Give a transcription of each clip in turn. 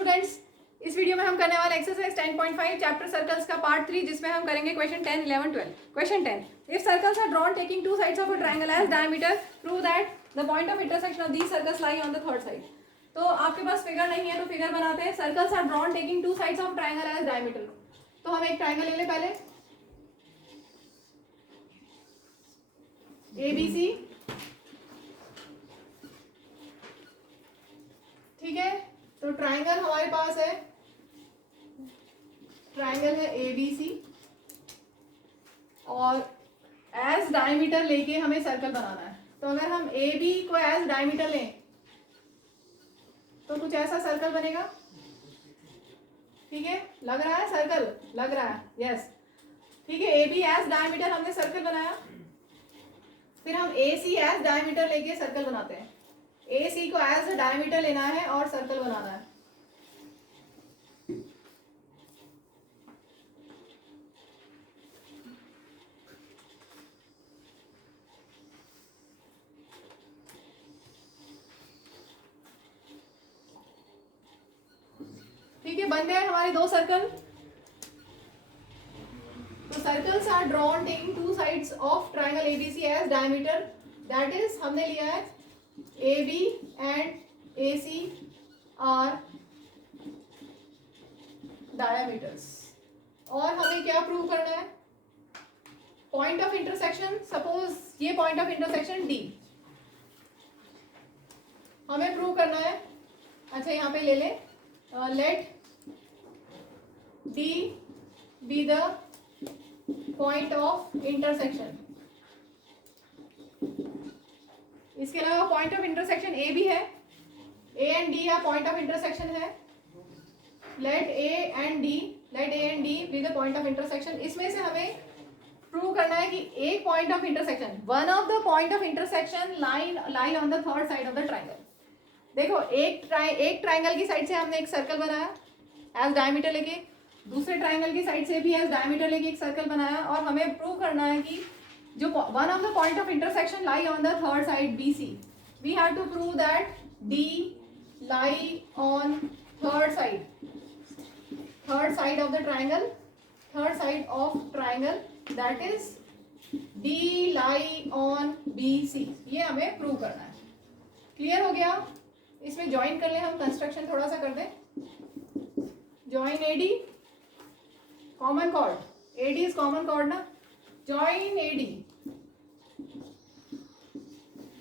Students, इस video में हम करने वाले एक्सरसाइज 10.5 चैप्टर सर्कल्स का पार्ट 3, जिसमें हम करेंगे question 10, 11, 12। Question 10, if circles are drawn taking two sides of a triangle as diameter, prove that the point of intersection of these circles lie on the third side. तो आपके पास figure नहीं है तो figure बनाते हैं। Circles are drawn taking two sides of triangle as diameter. तो हम एक ट्रायंगल ले लें पहले, ABC, ठीक है। तो ट्रायंगल हमारे पास है, ट्रायंगल है ABC और एज डायमीटर लेके हमें सर्कल बनाना है। तो अगर हम AB को एज डायमीटर लें तो कुछ ऐसा सर्कल बनेगा, ठीक है। लग रहा है सर्कल, लग रहा है, यस, ठीक है। AB एज डायमीटर हमने सर्कल बनाया, फिर हम AC एज डायमीटर लेके सर्कल बनाते हैं। AC को एज डायमीटर लेना है और सर्कल बनाना है। ठीक है, बन गए हमारे दो सर्कल। तो circles are drawn taking two sides of triangle ABC as diameter, that is हमने लिया है AB and AC are diameters. और हमें क्या प्रूव करना है? पॉइंट ऑफ इंटरसेक्शन, सपोज ये पॉइंट ऑफ इंटरसेक्शन D, हमें प्रूव करना है। अच्छा, यहाँ पे ले लें, let D be the point of intersection। इसके अलावा पॉइंट ऑफ इंटरसेक्शन A भी है, A एंड D या पॉइंट ऑफ इंटरसेक्शन है। Let A and D be the point of intersection। इसमें से हमें प्रूव करना है कि एक point of intersection, one of the point of intersection lie on the third side of the triangle. देखो, एक ट्राइंगल की साइड से हमने एक सर्कल बनाया एज डायमीटर लेके, दूसरे ट्राइंगल की साइड से भी एज डायमीटर लेके एक सर्कल बनाया, और हमें प्रूव करना है कि जो one of the point of intersection lie on the third side BC। We have to prove that D lie on third side of the triangle, third side of triangle, that is D lie on BC। ये हमें prove करना है। Clear हो गया? इसमें join कर ले, हम कंस्ट्रक्शन थोड़ा सा कर दें। Join AD, common chord, AD is common chord ना, ज्वाइन AD।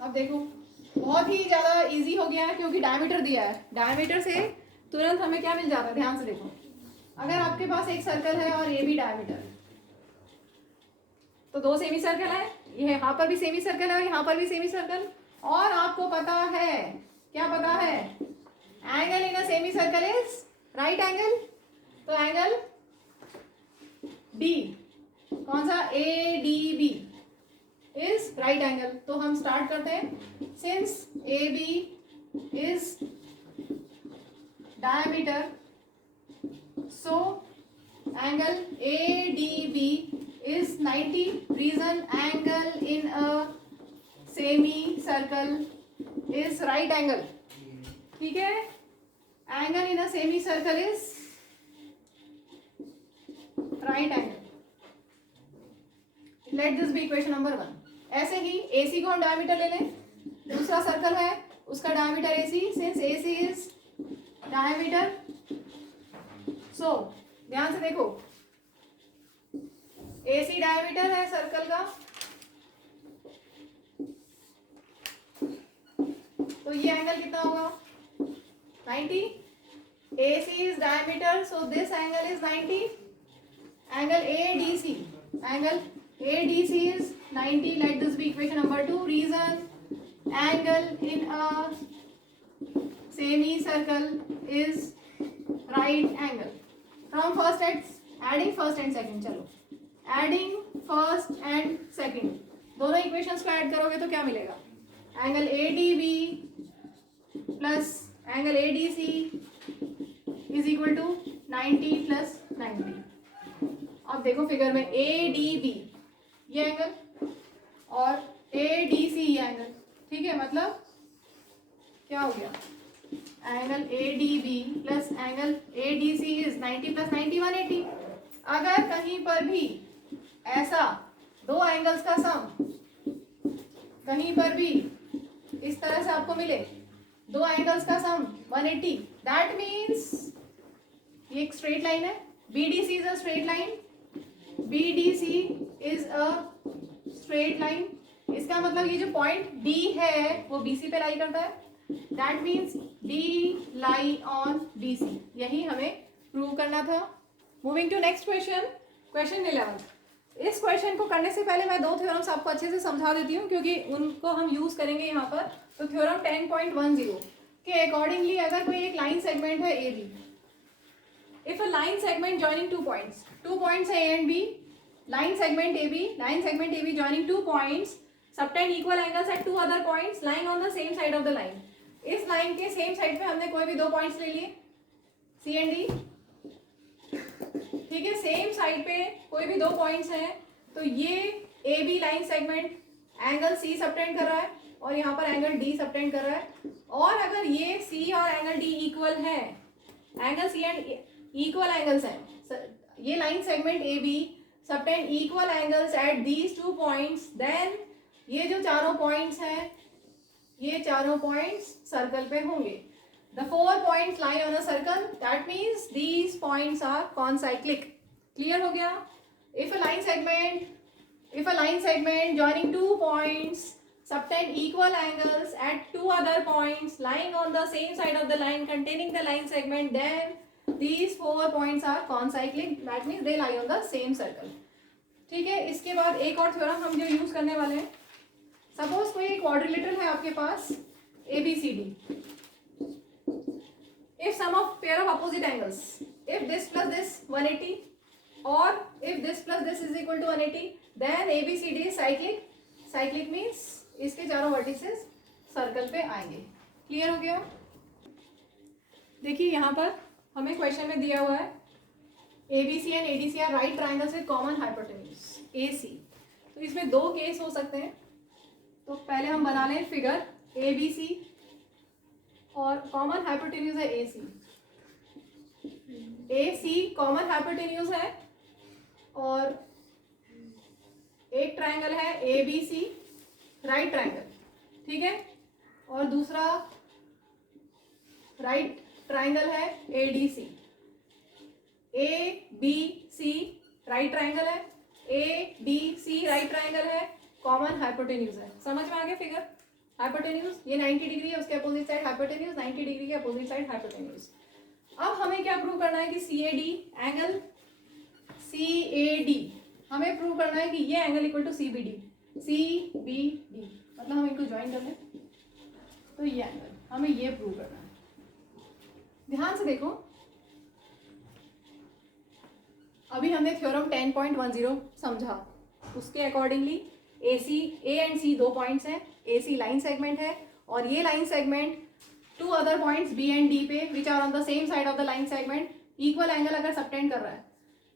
अब देखो, बहुत ही ज्यादा इजी हो गया है क्योंकि डायमीटर दिया है। डायमीटर से तुरंत हमें क्या मिल जाता है, ध्यान से देखो। अगर आपके पास एक सर्कल है और AB डायमीटर, तो दो सेमी सर्कल है, ये यहाँ पर भी सेमी सर्कल है और यहाँ पर भी सेमी सर्कल, और आपको पता है, क्या पता है? Angle in a semi circle is right angle. तो एंगल D, कौन सा? ADB is right angle. तो हम स्टार्ट करते हैं। Since AB is diameter, so angle ADB is 90। reason angle in a semi circle is right angle। ठीक है, angle in a semi circle is right angle। let this be equation number 1। ऐसे ही AC को हम diameter ले लें, दूसरा circle है उसका diameter AC, since AC is diameter, so ध्यान से देखो, AC डायमीटर है सर्कल का, तो ये एंगल कितना होगा? 90। AC is diameter, so this angle is 90। Angle ADC is 90। Let this be equation number 2। Reason angle in a semi circle is right angle. From first and adding first and second, चलो adding first and second, दोनों equations को add करोगे तो क्या मिलेगा? Angle ADB प्लस angle ADC is equal to 90 plus 90। अब देखो फिगर में ADB ये एंगल और ADC ये एंगल, ठीक है। मतलब क्या हो गया? एंगल ADB प्लस एंगल ADC इज 90 प्लस 90 180। अगर कहीं पर भी ऐसा दो एंगल्स का सम कहीं पर भी इस तरह से आपको मिले, दो एंगल्स का सम 180, दैट मीन्स ये एक स्ट्रेट लाइन है, BDC is a straight line, BDC is a straight line. इसका मतलब ये जो पॉइंट D है वो BC पे लाई करता है, that means D lie on BC। यही हमें प्रूव करना था। Moving to next question, question 11। इस क्वेश्चन को करने से पहले मैं दो थ्योरम्स आपको अच्छे से समझा देती हूँ क्योंकि उनको हम यूज करेंगे यहाँ पर। तो थ्योरम 10.10 के अकॉर्डिंगली अगर कोई एक लाइन सेगमेंट है AB, if a line segment joining two points है A and B, line segment AB joining two points subtend equal angles at two other points lying on the same side of the line. इस line के same side पे हमने कोई भी दो points ले लिए C एंड D, ठीक है, सेम साइड पे कोई भी दो पॉइंट्स हैं, तो ये AB line segment angle C subtend कर रहा है और यहाँ पर एंगल D सबटेंड कर रहा है। और अगर ये C और एंगल D इक्वल है, angle C and equal angles हैं, ये line segment AB subtend equal angles at these two points, then ये जो चारों पॉइंट्स हैं, ये चारों पॉइंट्स सर्कल पे होंगे। The 4 points lie on a circle, that means these points are concyclic. Clear हो गया? If a line segment joining two points subtend equal angles at two other points lying on the same side of the line containing the line segment, then these 4 points are concyclic. That means they lie on the same circle. ठीक है, इसके बाद एक और theorem हम जो use करने वाले हैं। सपोज कोई एक क्वाड्रिलेटरल है आपके पास ABCD. If sum of pair of opposite angles, if this plus this 180 or if this plus this is equal to 180, then ABCD is cyclic. Cyclic means इसके चारों वर्टिसेस सर्कल पे आएंगे। क्लियर हो गया? देखिए यहाँ पर हमें क्वेश्चन में दिया हुआ है ABC and ADC are right triangles with common hypotenuse AC। तो इसमें दो केस हो सकते हैं। तो पहले हम बना लें फिगर ABC और कॉमन हाइपोटेन्यूज है AC कॉमन हाइपोटेन्यूज है और एक ट्रायंगल है ABC राइट ट्रायंगल, ठीक है, और दूसरा राइट ट्रायंगल है ADC। ABC राइट ट्रायंगल है, ADC राइट ट्रायंगल है, कॉमन हाइपोटेन्यूज है। समझ में आ गया फिगर? हाइपोटेन्यूज ये 90 डिग्री है, उसके अपोजिट साइड हाइपोटेन्यूज 90 डिग्री के अपोजिट साइड हाइपोटेन्यूज। अब हमें क्या प्रूव करना है कि एंगल CAD हमें प्रूव करना है कि ये एंगल इक्वल टू CBD मतलब हम इनको ज्वाइन कर लें तो ये एंगल हमें ये प्रूव करना है। ध्यान से देखो, अभी हमने थ्योरम 10.10 समझा, उसके अकॉर्डिंगली A एंड C दो पॉइंट्स हैं, AC लाइन सेगमेंट है और ये line segment to other points B and D पे which are on the same side of the line segment equal angle अगर सबटेंड कर रहा है,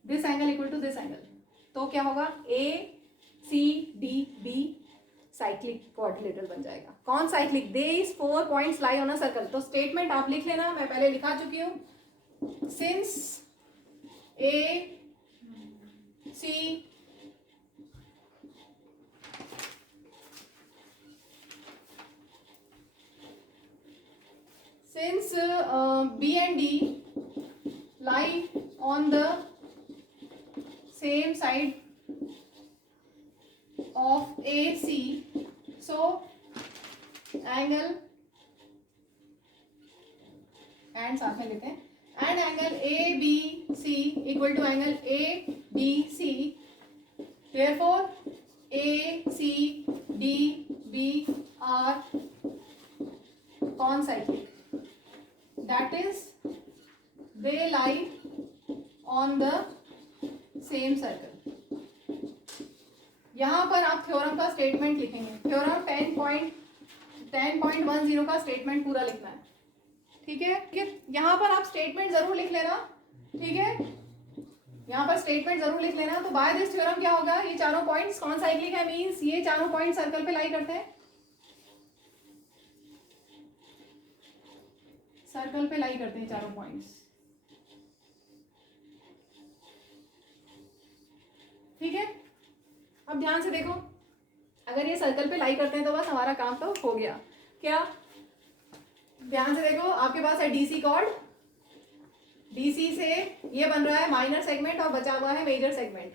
this angle equal to this angle, तो क्या होगा ACDB साइक्लिक क्वाड्रिलेटरल बन जाएगा। कौन cyclic? These 4 points lie on a circle। तो स्टेटमेंट आप लिख लेना, मैं पहले लिखा चुकी हूँ। Since AC since B and D lie on the same side of AC, so angle and साथ में लेते हैं, and angle ABC equal to angle ADC, therefore ACDB are concyclic, that is they lie on the same circle। यहाँ पर आप theorem का statement लिखेंगे, theorem 10.10 का स्टेटमेंट पूरा लिखना है, ठीक है। यहाँ पर आप स्टेटमेंट जरूर लिख लेना, ठीक है, यहाँ पर स्टेटमेंट जरूर लिख लेना। तो बाय दिस थ्योरम क्या होगा, ये चारों पॉइंट्स कौन साइक्लिक है, मींस ये चारों पॉइंट सर्कल पे लाई करते हैं, सर्कल पे लाई करते हैं चारों पॉइंट्स, ठीक है, अब ध्यान से देखो, अगर ये सर्कल पे लाई करते हैं तो बस हमारा काम तो हो गया। क्या, ध्यान से देखो, आपके पास है डीसी कॉर्ड, डीसी से ये बन रहा है माइनर सेगमेंट और बचा हुआ है मेजर सेगमेंट।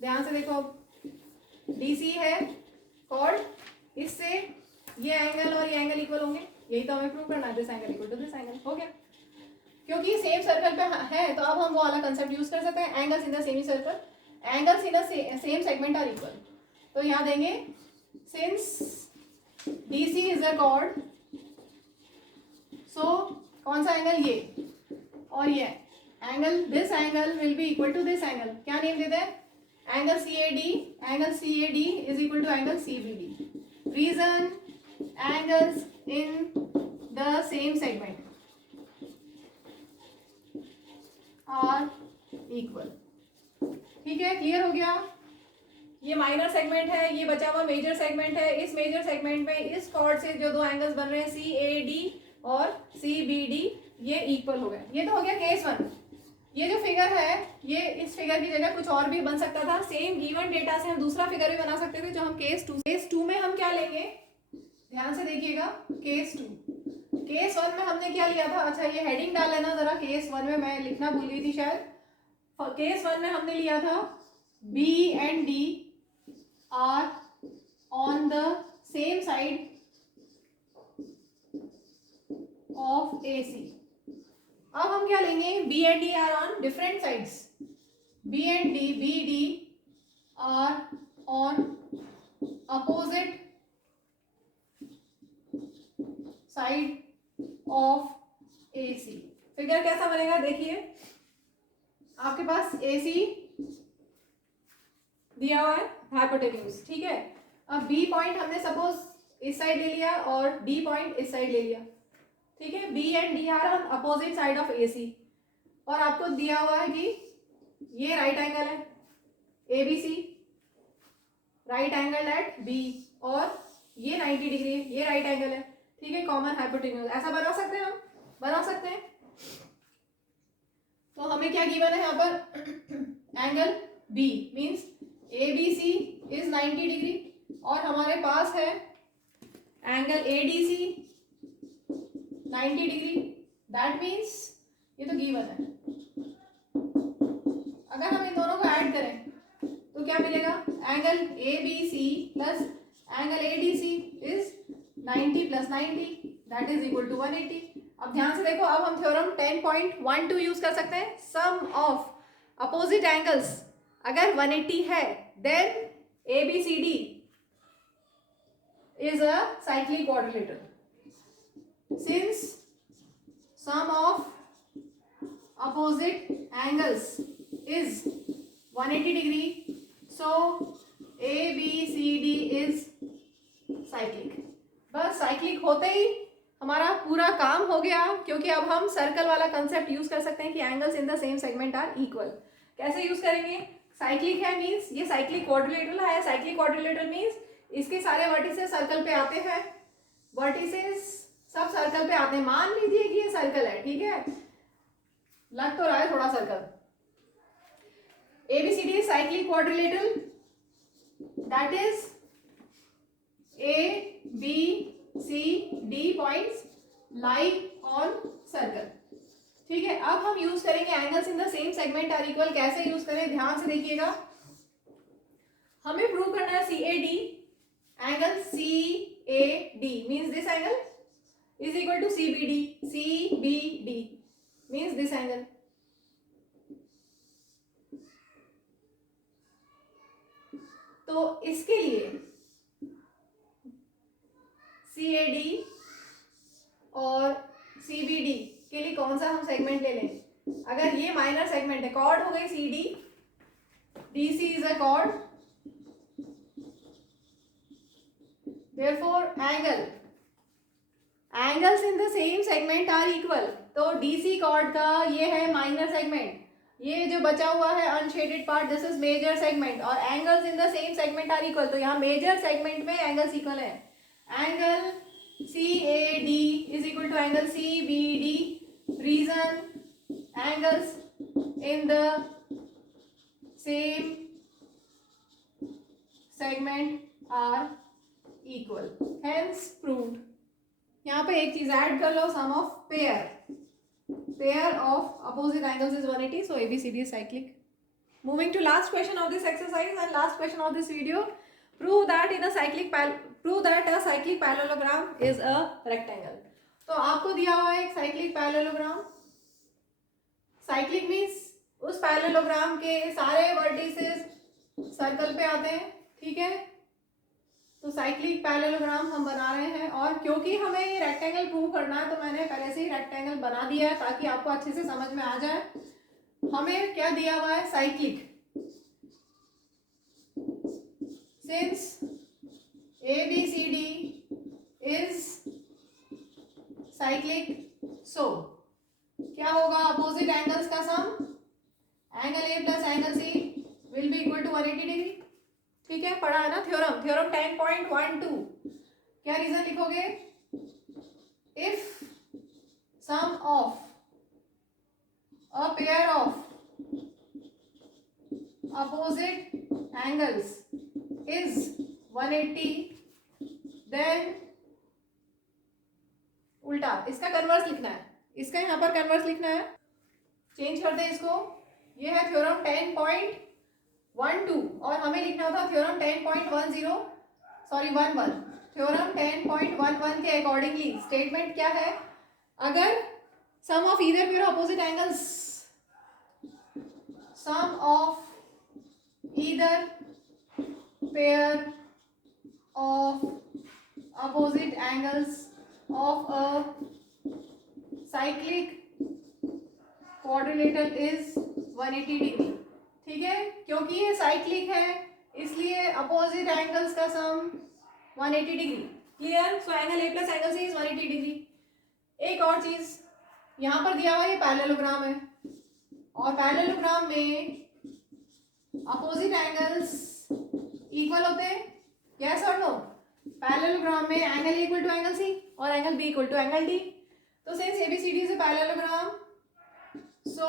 ध्यान से देखो, अब डीसी है कॉर्ड, इससे ये एंगल और ये एंगल इक्वल होंगे, यही तो हमें प्रूव करना है, this angle equal to this angle, हो गया। क्योंकि सेम सर्कल पे है तो अब हम वो वाला कंसेप्ट यूज कर सकते हैं, angles in the semi circle, angles in the same segment are equal. तो यहाँ देंगे since DC is a chord, so कौन सा एंगल, ये और ये angle, this angle will be equal to this angle, क्या नेम देते हैं, angle C A D is equal to angle C B D. Reason, angles in the same segment are equal. ठीक है, क्लियर हो गया। ये माइनर सेगमेंट है, ये बचा हुआ मेजर सेगमेंट है, इस मेजर सेगमेंट में इस कॉर्ड से जो दो एंगल्स बन रहे हैं सी ए डी और सी बी डी, ये इक्वल हो गए। ये तो हो गया केस 1। ये जो फिगर है, ये इस फिगर की जगह कुछ और भी बन सकता था, सेम गिवन डेटा से हम दूसरा फिगर भी बना सकते थे जो हम केस 2 में हम क्या लेंगे, ध्यान से देखिएगा, केस 2। केस 1 में हमने क्या लिया था, अच्छा ये हेडिंग डाल लेना जरा, केस 1 में मैं लिखना भूल गई थी शायद। केस 1 में हमने लिया था B and D are on the same side of AC। अब हम क्या लेंगे, B and D are on different sides, B and D, B D are on opposite side of AC। Figure कैसा बनेगा, देखिए आपके पास AC दिया हुआ है, हाइपोटेन्यूज, ठीक है। अब B पॉइंट हमने सपोज इस साइड ले लिया और D पॉइंट इस साइड ले लिया, ठीक है। B and D are on opposite side of AC, और आपको दिया हुआ है कि ये राइट एंगल है ABC, right angle at B, और ये 90 डिग्री है, ये राइट एंगल है, ठीक है, कॉमन हाइपोटेन्यूज। ऐसा बना सकते हैं, हम बना सकते हैं। तो हमें क्या गिवन है यहाँ पर, angle B means ABC is 90 degree, और हमारे पास है angle ADC 90 degree, that means ये तो गिवन है। अगर हम इन दोनों को ऐड करें तो क्या मिलेगा, angle ABC plus angle ADC is 90 plus 90, that is equal to 180। अब ध्यान से देखो, अब हम थ्योरम 10.12 यूज कर सकते हैं, सम ऑफ अपोजिट एंगल्स अगर 180 है then ABCD is a cyclic quadrilateral. Since sum of opposite angles is 180 degree, so ABCD is cyclic. बस साइक्लिक होते ही हमारा पूरा काम हो गया, क्योंकि अब हम सर्कल वाला कंसेप्ट यूज कर सकते हैं कि angles in the same segment are equal. कैसे यूज करेंगे, साइक्लिक है मींस ये साइक्लिक क्वाड्रिलेटरल है, साइक्लिक क्वाड्रिलेटरल मींस इसके सारे वर्टिसेस सर्कल पे आते हैं, वर्टिसेस सब सर्कल पे आते हैं। मान लीजिए कि ये सर्कल है, ठीक है, लग तो रहा है थोड़ा circle. ABCD is cyclic quadrilateral, that is A, B, C, D points lie on circle, ठीक है। अब हम यूज करेंगे angles in the same segment are equal. कैसे यूज करें, ध्यान से देखिएगा, हमें प्रूव करना है CAD, angle CAD means this angle is equal to CBD, CBD means this angle. तो इसके लिए CAD और CBD के लिए कौन सा हम सेगमेंट ले लें, अगर ये माइनर सेगमेंट है, कॉर्ड हो गई CD, DC is a chord, therefore angles in the same segment are equal. तो DC कॉर्ड का ये है माइनर सेगमेंट, ये जो बचा हुआ है unshaded part this is major segment, और angles in the same segment are equal. तो यहाँ मेजर सेगमेंट में एंगल्स इक्वल है, angle CAD is equal to angle CBD। Reason, angles in the same segment are equal, hence proved. यहाँ पे एक चीज add कर लो, sum of pair of opposite angles is 180, so ABCD is cyclic. Moving to last question of this exercise and last question of this video. Prove that a cyclic parallelogram is a rectangle. तो आपको दिया हुआ है एक cyclic parallelogram. Cyclic means उस parallelogram के सारे vertices circle पे आते हैं, ठीक है. तो साइक्लिक पैरेललोग्राम हम बना रहे हैं, और क्योंकि हमें ये रेक्टेंगल प्रूव करना है तो मैंने पहले से ही रेक्टेंगल बना दिया है ताकि आपको अच्छे से समझ में आ जाए. हमें क्या दिया हुआ है, cyclic. Since ABCD is cyclic, so क्या होगा, अपोजिट एंगल्स का sum, angle A plus angle C will be equal to 180 degree. ठीक है, पढ़ा है ना थ्योरम 10.12. क्या रीजन लिखोगे, if sum of a pair of opposite angles is 180, then उल्टा इसका कन्वर्स लिखना है, इसका यहाँ पर कन्वर्स लिखना है. चेंज करते हैं इसको, ये है थ्योरम 10.12 और हमें लिखना था थ्योरम 10.11. थ्योरम 10.11 के अकॉर्डिंगली स्टेटमेंट क्या है, अगर sum of either pair opposite angles, sum of either pair of opposite angles of a cyclic quadrilateral is 180 degree. ठीक है, क्योंकि ये साइक्लिक है इसलिए अपोजिट एंगल्स का सम 180 degree. Clear. So angle A plus angle C is 180 degree. एक और चीज यहाँ पर दिया हुआ ये पैरेललोग्राम है, और पैरेललोग्राम में अपोजिट एंगल्स इक्वल होते हैं, यस और नो. पैरेललोग्राम में angle A equal to angle C और angle B equal to angle D. तो since ABCD is a parallelogram, so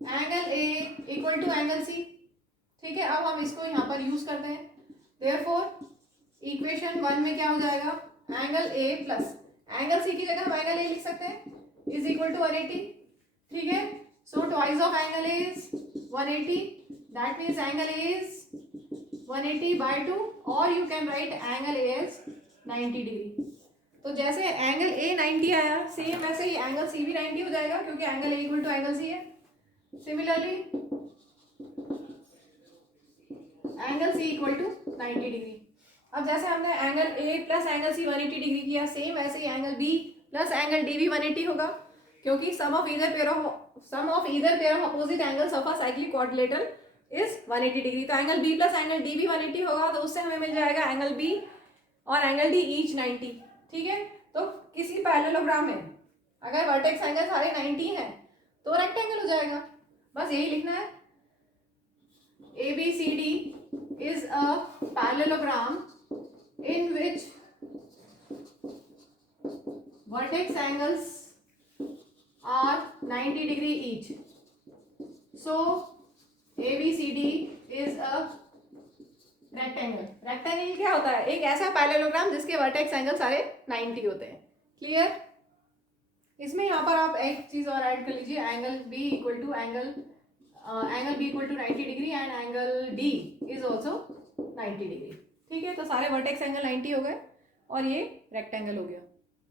angle A equal to angle C. ठीक है, अब हम इसको यहाँ पर यूज करते हैं. देयरफॉर इक्वेशन 1 में क्या हो जाएगा, angle A plus angle C की जगह हम एंगल A लिख सकते हैं इज इक्वल टू 180. ठीक है, so twice of angle A is 180, that means angle A is 180 by 2, और you can write angle A as 90 degree. तो जैसे एंगल A 90 आया, सेम वैसे ही एंगल C भी 90 हो जाएगा क्योंकि angle A equal to angle C है. Similarly angle C equal to 90 degree. अब जैसे हमने angle A plus angle C 180 degree किया, सेम वैसे ही angle B plus angle D भी 180 होगा, क्योंकि sum of either pair of opposite angles of a cyclic quadrilateral is 180 degree. तो angle B plus angle D भी 180 होगा, तो उससे हमें मिल जाएगा एंगल B और एंगल D ईच 90. ठीक है, तो किसी पैरेललोग्राम में अगर वर्टेक्स एंगल सारे 90 हैं तो रेक्टेंगल हो जाएगा. बस यही लिखना है, ABCD is a parallelogram in which vertex angles are 90 degree each. So ABCD is a rectangle. Rectangle क्या होता है, एक ऐसा पैरेललोग्राम जिसके वर्टेक्स एंगल सारे 90 होते हैं. क्लियर. इसमें यहाँ पर आप एक चीज और ऐड कर लीजिए, angle B equal to angle B equal to 90 degree and angle D is also 90 degree. ठीक है, तो सारे वर्टेक्स एंगल 90 हो गए और ये रेक्टेंगल हो गया.